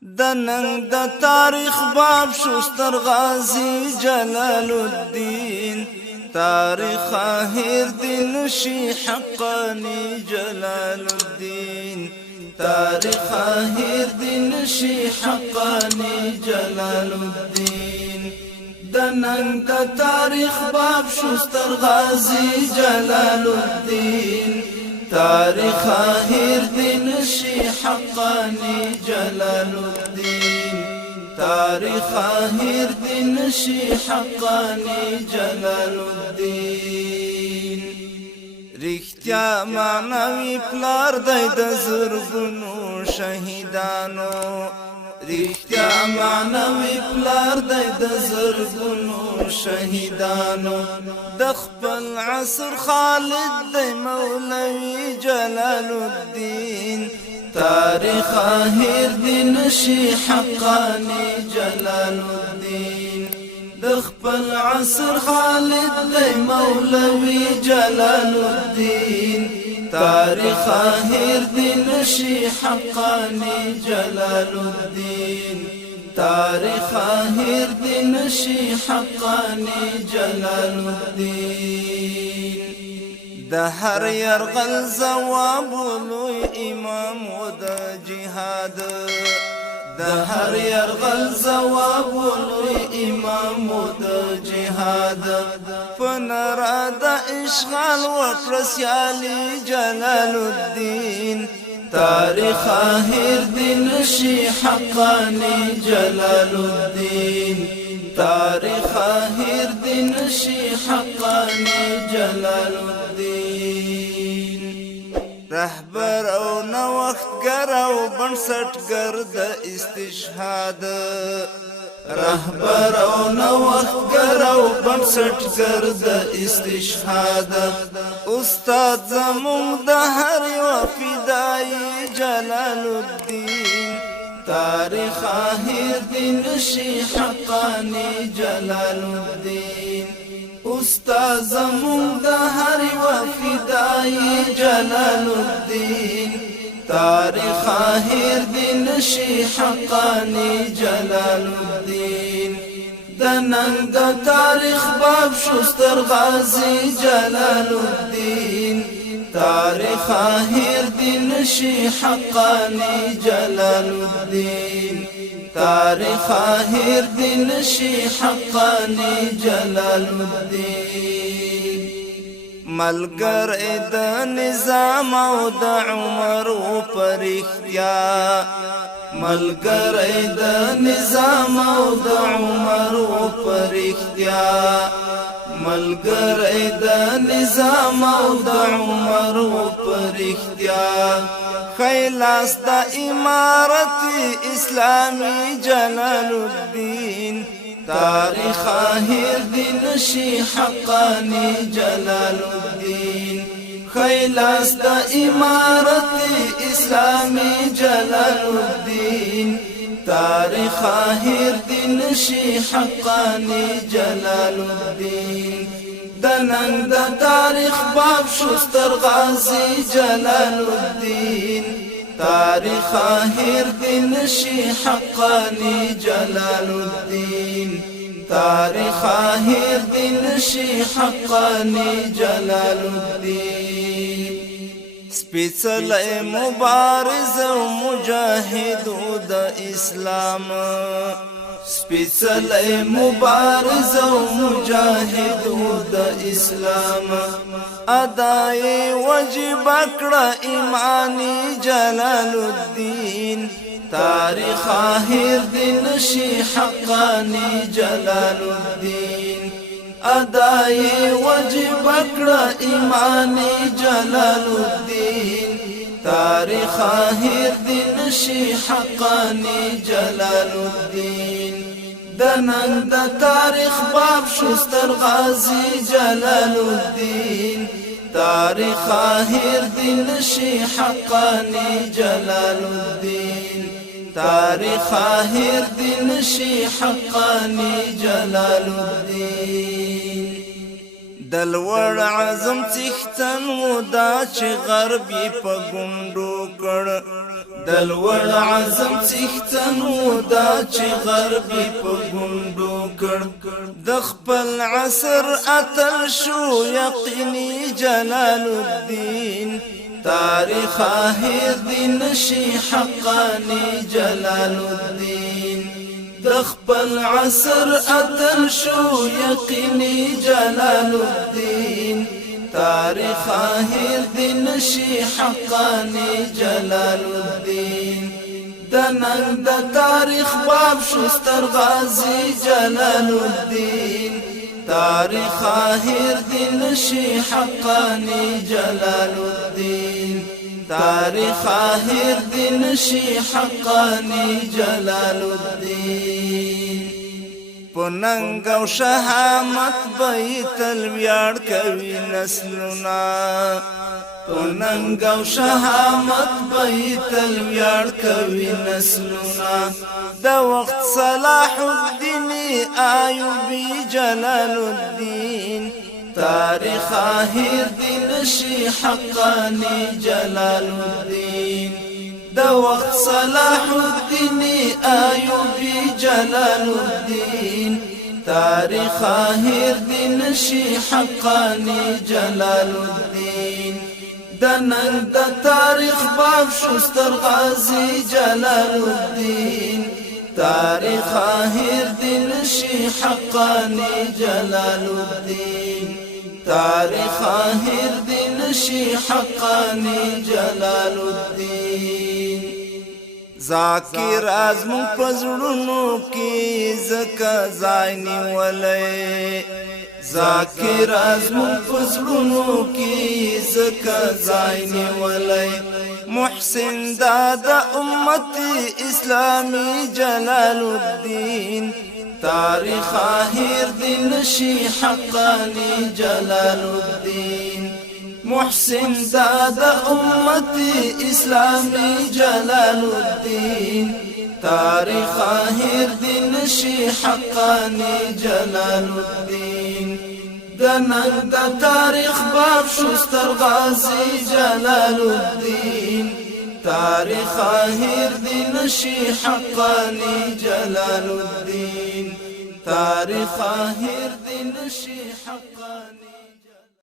د ننګ د تاریخ باب شوستر غازی جلال الدین تاریخ هیر دین شي حقانی جلال الدین تاریخ هیر دین شي حقانی جلال الدین د ننګ د تاریخ باب شوستر غازی جلال الدین تاریخ هیر دین شي حقانی جلال الدین تاریخ هیر دین شي حقانی جلال الدین رښتیا معنوي پلار دی د زرګونو شهیدانو رښتیا معنوي پلار دی د زرګونو شهیدانو د خپل عصر خالد دی مولوي جلال الدین تاریخ هیر دین شي حقانی جلال الدین د خپل عصر خالد دی مولوي جلال الدین تاریخ هیر دین شي حقانی جلال الدین تاریخ هیر دین شي حقانی جلال الدین د هر يرغل زواب لوی امام د جهاد د هر يرغل زواب لوی امام د جهاد فنرا د اشغال وکړسیالي جلال الدین تاریخ هیر دین شي حقانی جلال الدین تاریخ هیر دین شي حقانی جلال الدین رهبر او نوښتګر او بنسټګر د استشهاد رهبر او نوښتګر او بنسټګر د استشهاد استاد زموږ د هر یو فدایي جلال الدین تاریخ هیر دین شي حقانی جلال الدین استاد زموږ د هر یو فدایي جلال الدین تاریخ هیر دین شي حقانی جلال الدین د ننګ د تاریخ باب شوستر غازی جلال الدین تاریخ هیر دین شي حقانی جلال الدین تاریخ هیر دین شي حقانی جلال الدین ملګر د نظام او د عمر پر اختیار ملګر د نظام او د عمر پر اختیار ملګر د نظام او د عمر پر اختیار خیلاس د امارت اسلامی جلال الدین تاریخ هیر دین شي حقانی جلال الدین خیلاس د امارت اسلامی جلال الدین تاریخ هیر دین شي حقانی جلال الدین د ننګ د تاریخ باب شوستر غازی جلال الدین تاریخ هیر دین شي حقانی جلال الدین تاریخ هیر دین شي حقانی جلال الدین سپیڅلی مبارز او مجاهد د اسلام سپیڅلی مبارز او مجاهد د اسلام ادای واجب کړه ایمانی جلال الدین تاریخ هیر دین شي حقانی جلال الدین ادای واجب کړه ایمانی جلال الدین تاریخ هیر دین شي حقانی جلال الدین د ننګ د تاریخ باب شوستر غازی جلال الدین تاریخ هیر دین شي حقانی جلال الدین تاریخ هیر دین شي حقانی جلال الدین دلوړ عزم څښتن و دا چې غربي په ګوندو کړ دلوړ عزم څښتنو دا چې غربي په ګوندو کړ د خپل عصر اتل شو یقیني جلال الدین تاریخ هیر دی نشي حقانی جلال الدین د خپل عصر اتل شو یقیني جلال الدین تاریخ هیر دی نشي حقانی جلال الدین د نن د تاریخ باب شو ستر غازی جلال الدین تاریخ هیر دی نشي حقانی جلال الدین تاریخ هیر دی نشي حقانی جلال الدین پننګ او شهامت بیت الویاړ کوي نسلونه پننګ او شهامت بیت الویاړ کوي نسلونه د وخت صلاح الدین ایوبی جلال الدین تاریخ هیر دی نشي حقانی جلال الدین د وخت صلاح الدین ایوبی جلال الدین تاریخ هیر دی نشي حقانی جلال الدین د نن د تاریخ باب شو ستر غازی جلال الدین تاریخ هیر دی نشي حقانی جلال الدین تاریخ هیر دی نشي حقانی جلال الدین ذاکر ازمو پزړونو کې زکه ځای نیولې ذاکر ازمو پزړونو کې زکه ځای نیولې محسن داد امت اسلامی جلال الدین تاریخ هیر دی نشي حقانی جلال الدین محسن داد امت اسلامی جلال الدین تاریخ هیر دی نشي حقانی جلال الدین د نن د تاریخ باب شو ستر غازی جلال الدین تاریخ هیر دی نشي حقانی جلال الدین تاریخ هیر دی نشي حقانی